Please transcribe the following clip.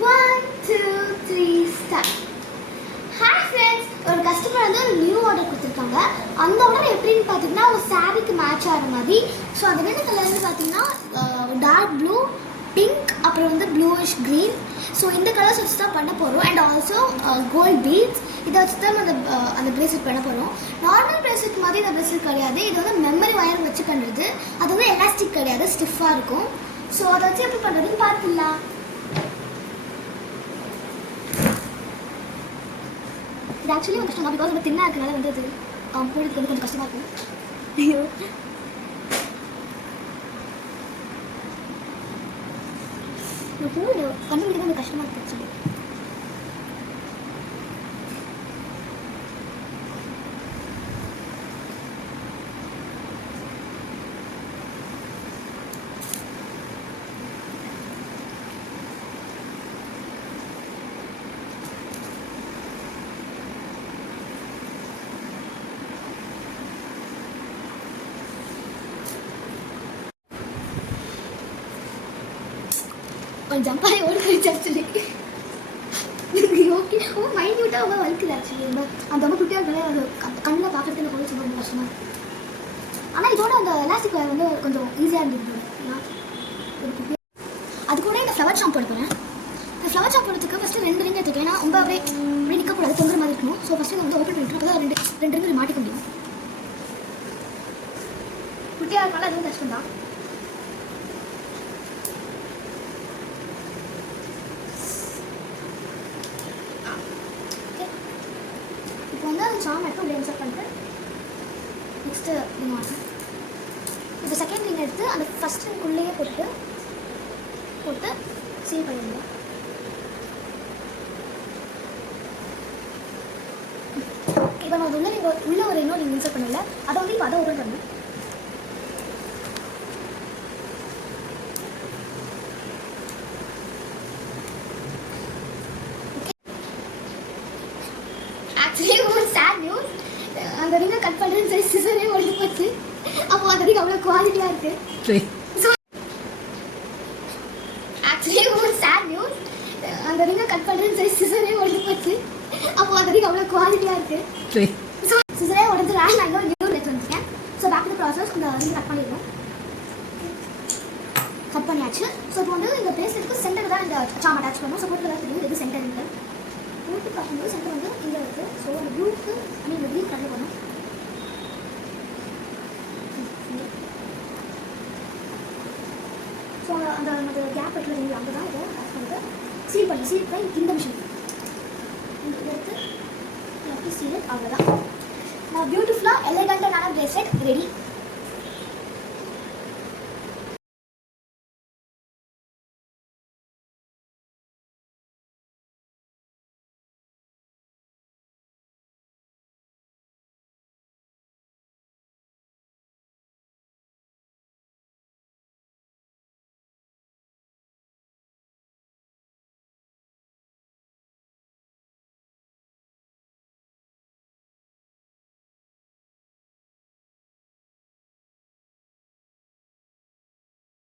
1, 2, 3, start. Hi friends, ஒரு customer வந்து ஒரு நியூ ஆர்டர் கொடுத்துருக்காங்க. அந்த ஆர்டர் எப்படின்னு பார்த்தீங்கன்னா ஒரு சாரிக்கு மேட்ச் ஆகிற மாதிரி. ஸோ அது என்ன கலர்னு பார்த்தீங்கன்னா டார்க் ப்ளூ, பிங்க், அப்புறம் வந்து ப்ளூயிஷ் க்ரீன். ஸோ இந்த கலர்ஸ் வச்சு தான் பண்ண போகிறோம். அண்ட் ஆல்சோ கோல்ட் பீட்ஸ் இதை வச்சு தான் அந்த ப்ரேஸ்லெட் பண்ண போகிறோம். நார்மல் ப்ரேஸ்லெட் மாதிரி இந்த ப்ரேஸ்லெட் கிடையாது. இது வந்து மெமரி வயர் வச்சு பண்ணுறது. அது வந்து எலாஸ்டிக் கிடையாது, ஸ்டிஃபாக இருக்கும். ஸோ அதை வச்சு எப்படி பண்ணுறதுன்னு பார்த்துக்கலாம். இது ஆக்சுவலி கொஞ்சம் கஷ்டம் தான். பிகாஸ் வந்து தின்னாக இருக்கிறனால வந்து அது போடுறதுக்கு வந்து கொஞ்சம் கஷ்டமாக இருக்கும். ஐயோ, இந்த பூ கண்டுபிடிக்க கொஞ்சம் கஷ்டமாக இருக்குது ஆக்சுவலி. ஒரு ஜம்பாய் ஓடி போயிடுச்சு ஆக்சுவலி. ஓகே, ரொம்ப மைன்யூட்டாக ரொம்ப வலிக்குது ஆக்சுவலி. ரொம்ப அந்த ரொம்ப குட்டியாக இருக்கிற அது கண்ணில் பார்க்குறதுக்கு எனக்கு கொஞ்சம் ரொம்ப கஷ்டமாக இருக்குது. ஆனால் இதோட அந்த எலாஸ்டிக் வயர் வந்து கொஞ்சம் ஈஸியாக இருந்துருக்கு. அது கூட இந்த ஃப்ளவர் ஷாம்பு போட போகிறேன். இந்த ஃப்ளவர் ஷாம்பு போடுறதுக்கு ஃபஸ்ட்டு 2 ரிங் எடுத்துக்கேன். ஏன்னா ரொம்ப அப்படியே அப்படி நிற்கக்கூடாது, தொங்குற மாதிரி இருக்கணும். ஸோ ஃபஸ்ட்டு வந்து ஓப்பன் பண்ணிட்டு அப்போ தான் 2 ரிங் மாட்டிக்க முடியும். குட்டியாக இருக்கால அதுவும் கஷ்டம் தான். இப்போ வந்து அந்த சாம் எடுத்து அப்படியே இன்சர்ட் பண்ணிட்டு நெக்ஸ்ட்டு ரிங் வாங்க. இப்போ செகண்ட் ரிங் எடுத்து அந்த ஃபஸ்ட் ரிங்குள்ளேயே போட்டு சீல் பண்ணிடுங்க. இப்போ நான் உள்ள ஒரு இன்னொரு ரிங் இன்சர்ட் பண்ணல, அதை வந்து இப்போ அதை ஓப்பன் பண்ணேன். ஆக்சுவலி ஒரு சேட் நியூஸ், அந்த ரிங்கை கட் பண்ணுறேன்னு சொல்லி சிசரே ஒழிஞ்சு போச்சு. அப்போ அந்த ரிங் அவ்வளோ குவாலிட்டியாக இருக்குது. ஆக்சுவலி ஒரு சேட் நியூஸ், அந்த ரிங்கை கட் பண்ணுறேன்னு சொல்லி சிசரே ஒழிஞ்சு போச்சு. அப்போ அந்த ரிங் அவ்வளோ குவாலிட்டியாக இருக்குது. ஸோ சிசரே உடஞ்சு நான் இன்னொரு நியூ எடுத்து வந்துருக்கேன். ஸோ பேக் டு ப்ராசஸ் இந்த ரிங் கட் பண்ணிடுவோம். கட் பண்ணியாச்சு. ஸோ இப்போ வந்து இந்த ப்ரேஸ்லெட்டுக்கு சென்டர் தான் இந்த சாம் அட்டாச் பண்ணுவோம். ஸோ போட்டு தான் தெரியும் இது சென்டர் இருக்குது. ஊட்டி பார்க்கும்போது சென்டர் வந்து இங்கே இருக்குது. ஸோ அந்த ப்ளூக்கு இந்த க்ரீன் கலர் பண்ணும். ஸோ அந்த கேப் இருக்கிறது அங்கே தான் இதை ஆட் பண்ணிட்டு சீல் பண்ணி இந்த மிஷின் எடுத்து சீல். அவ்வளோதான். நான் பியூட்டிஃபுல்லாக எலகண்டான ப்ரேஸ்லெட் ரெடி.